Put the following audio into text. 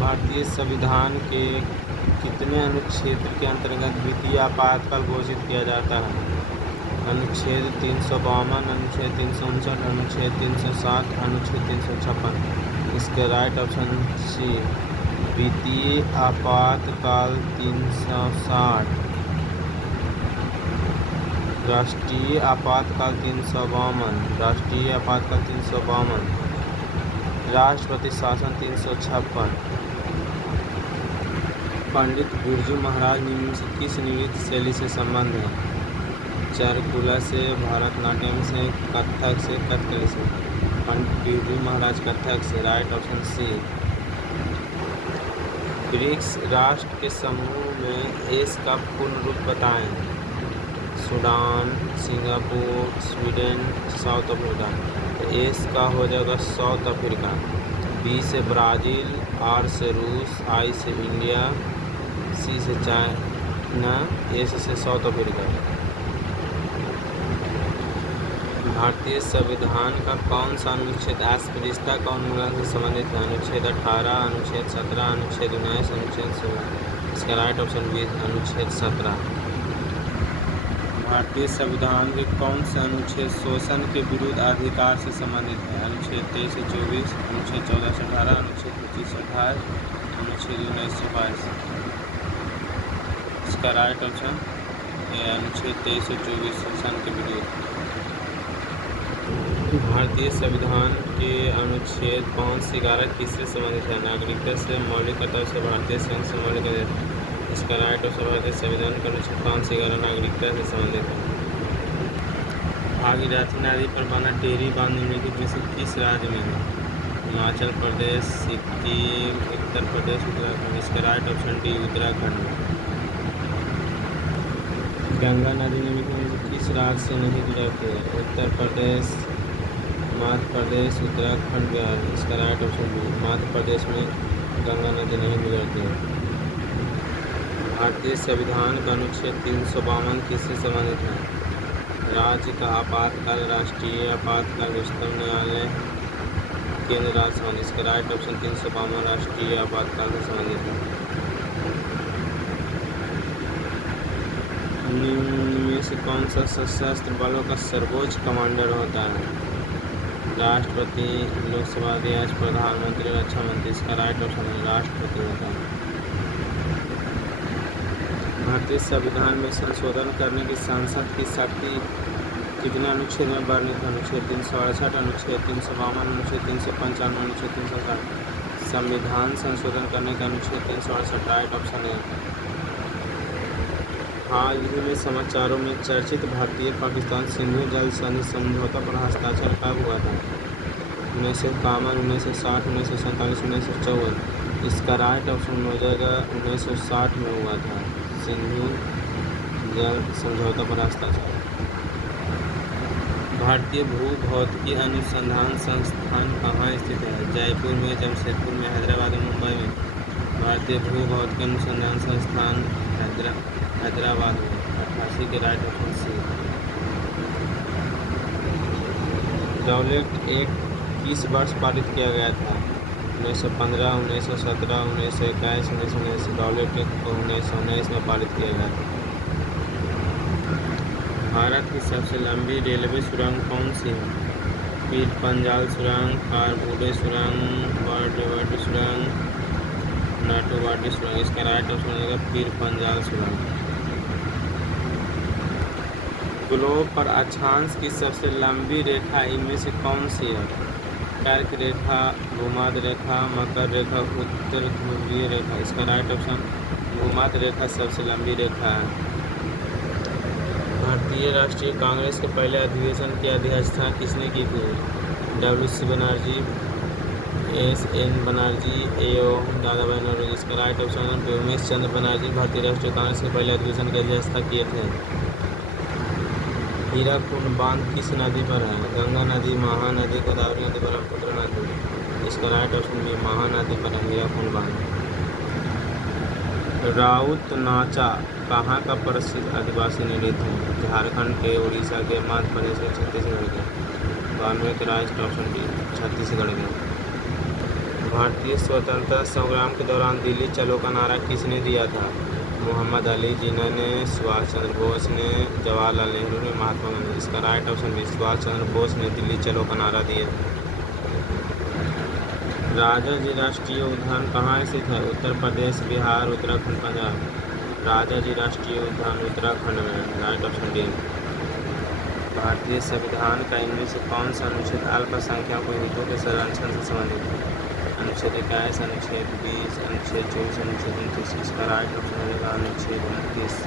भारतीय संविधान के कितने अनुच्छेद के अंतर्गत वित्तीय आपातकाल घोषित किया जाता है? अनुच्छेद 352, अनुच्छेद 359, अनुच्छेद 360, अनुच्छेद 356। इसका राइट ऑप्शन सी, वित्तीय आपातकाल 360। राष्ट्रीय आपातकाल 352, राष्ट्रीय आपातकाल 352, राष्ट्रपति शासन 356। पंडित बिरजू महाराज निम्न से किस नृत्य शैली से संबंध है? चारुकला से, भरतनाट्यम से, कथक से, कथकली से। पंडित बिरजू महाराज कथक से। राइट ऑप्शन सी। ब्रिक्स राष्ट्र के समूह में एस का पूर्ण रूप बताएं। Sudan, Singapore, Sweden, south Africa. तो एस का हो जाएगा साउथ अफ्रीका। बी से ब्राज़ील, आर से रूस, आई से इंडिया, सी से चाइना, एस से साउथ अफ्रीका। भारतीय संविधान का कौन सा अनुच्छेद अस्पृश्यता का उन्मूलन से संबंधित है? अनुच्छेद 18, अनुच्छेद 17, अनुच्छेद 19, अनुच्छेद 16। इसका राइट ऑप्शन बी, अनुच्छेद 17। भारतीय संविधान के कौन सा अनुच्छेद शोषण के विरुद्ध अधिकार से संबंधित है? अनुच्छेद 23 से 24, अनुच्छेद 14 से 18, अनुच्छेद 25 से 28, अनुच्छेद 19 से 22। इसका राइट ऑप्शन अनुच्छेद 23 से 24 शोषण के विरुद्ध। भारतीय संविधान के अनुच्छेद 5 से 11 किससे संबंधित है? नागरिकता से, मौलिक कर्तव्य से, भारतीय संघ से, मौलिक अधिकार। इसका राइट ऑप्शन भारतीय संविधान का अनुच्छेद 5 से 11 नागरिकता से संबंधित है। भागीरथी नदी पर बना टेहरी बांध निम्नलिखित में से किस राज्य में है? हिमाचल प्रदेश, सिक्किम, उत्तर प्रदेश, उत्तराखंड। इसका राइट ऑप्शन डी, उत्तराखंड में। गंगा नदी निम्नलिखित में से किस राज्य से नहीं गुजरती है? उत्तर प्रदेश, मध्य प्रदेश, उत्तराखंड, बिहार। इसका right option B, Madhya Pradesh में गंगा नदी नहीं गुजरती है। भारतीय संविधान का अनुच्छेद 352 किससे संबंधित है? राज्य का आपातकाल, राष्ट्रीय आपातकाल, उच्चतम न्यायालय, केंद्र राज्य संबंध। इसका राइट ऑप्शन 352 राष्ट्रीय आपातकाल से संबंधित है। निम्न में से कौन सा सशस्त्र बलों का सर्वोच्च कमांडर होता है? राष्ट्रपति, लोकसभा अध्यक्ष, प्रधानमंत्री, रक्षा मंत्री। इसका राइट ऑप्शन है राष्ट्रपति होता है। भारतीय संविधान में संशोधन करने की संसद की शक्ति कितने अनुच्छेद में वर्णित है? अनुच्छेद 368, अनुच्छेद 352, अनुच्छेद 355, अनुच्छेद 360। संविधान संशोधन करने का अनुच्छेद 368 राइट ऑप्शन है। हाल ही में समाचारों में चर्चित भारतीय पाकिस्तान सिंधु जल संधि समझौता पर हस्ताक्षर कब हुआ था? 1951, 1960, 1947, 1954। इसका राइट ऑप्शन हो जाएगा 1960 में हुआ था सिंधु जल समझौता पर हस्ताक्षर। भारतीय भूभौतिकी अनुसंधान संस्थान कहाँ स्थित है? जयपुर में, जमशेदपुर में, हैदराबाद में, मुंबई में। भारतीय भूभौतिकी अनुसंधान संस्थान हैदराबाद में। 88 के right option C. Rowlatt Act किस वर्ष पारित किया गया था? 1915, 1917, 1921, 1919। रॉलेट एक्ट को 1919 में पारित किया गया था। भारत की सबसे लंबी रेलवे सुरंग कौन सी है? पीर पंजाल सुरंग, कारबूडे सुरंग, वाडी सुरंग, नाटोवाडी सुरंग। इसका राइट ऑप्शन होगा पीर पंजाल सुरंग। ग्लोब पर अक्षांश की सबसे लंबी रेखा इनमें से कौन सी है? कर्क रेखा, भूमध्य रेखा, मकर रेखा, उत्तर ध्रुवीय रेखा। इसका राइट ऑप्शन भूमध्य रेखा सबसे लंबी रेखा है। भारतीय राष्ट्रीय कांग्रेस के पहले अधिवेशन की अध्यक्षता किसने की थी? WC Banerjee, SN Banerjee, AO दादा भाई नौरोजी। इसका राइट ऑप्शन है उमेश चंद्र बनर्जी भारतीय राष्ट्रीय कांग्रेस के पहले अधिवेशन की अध्यक्षता किए थे। हीराकुंड बांध किस नदी पर है? गंगा नदी, महानदी, गोदावरी नदी, ब्रह्मपुत्र नदी। इसका राइट ऑप्शन भी महानदी पर है हीराकुंड बांध। राउत नाचा कहाँ का प्रसिद्ध आदिवासी नृत्य है? झारखंड के, उड़ीसा के, मध्य प्रदेश के, छत्तीसगढ़ के। 92 के राइट ऑप्शन डी छत्तीसगढ़ के। भारतीय स्वतंत्रता संग्राम के दौरान दिल्ली चलो का नारा किसने दिया था? मोहम्मद अली जिन्ना ने, सुभाष चंद्र बोस ने, जवाहरलाल नेहरू ने, महात्मा गांधी। इसका राइट ऑप्शन भी सुभाष चंद्र बोस ने दिल्ली चलो का नारा दिया। राजाजी राष्ट्रीय उद्यान कहाँ स्थित है? उत्तर प्रदेश, बिहार, उत्तराखंड, पंजाब। राजाजी राष्ट्रीय उद्यान उत्तराखंड में, राइट ऑप्शन डी। भारतीय संविधान का इनमें से कौन सा अनुच्छेद अल्पसंख्यकों के हितों के संरक्षण से संबंधित है? अनुच्छेद 21, अनुच्छेद 20, अनुच्छेद 24, अनुच्छेद 29। इसका राइट ऑप्शन रहेगा अनुच्छेद 29।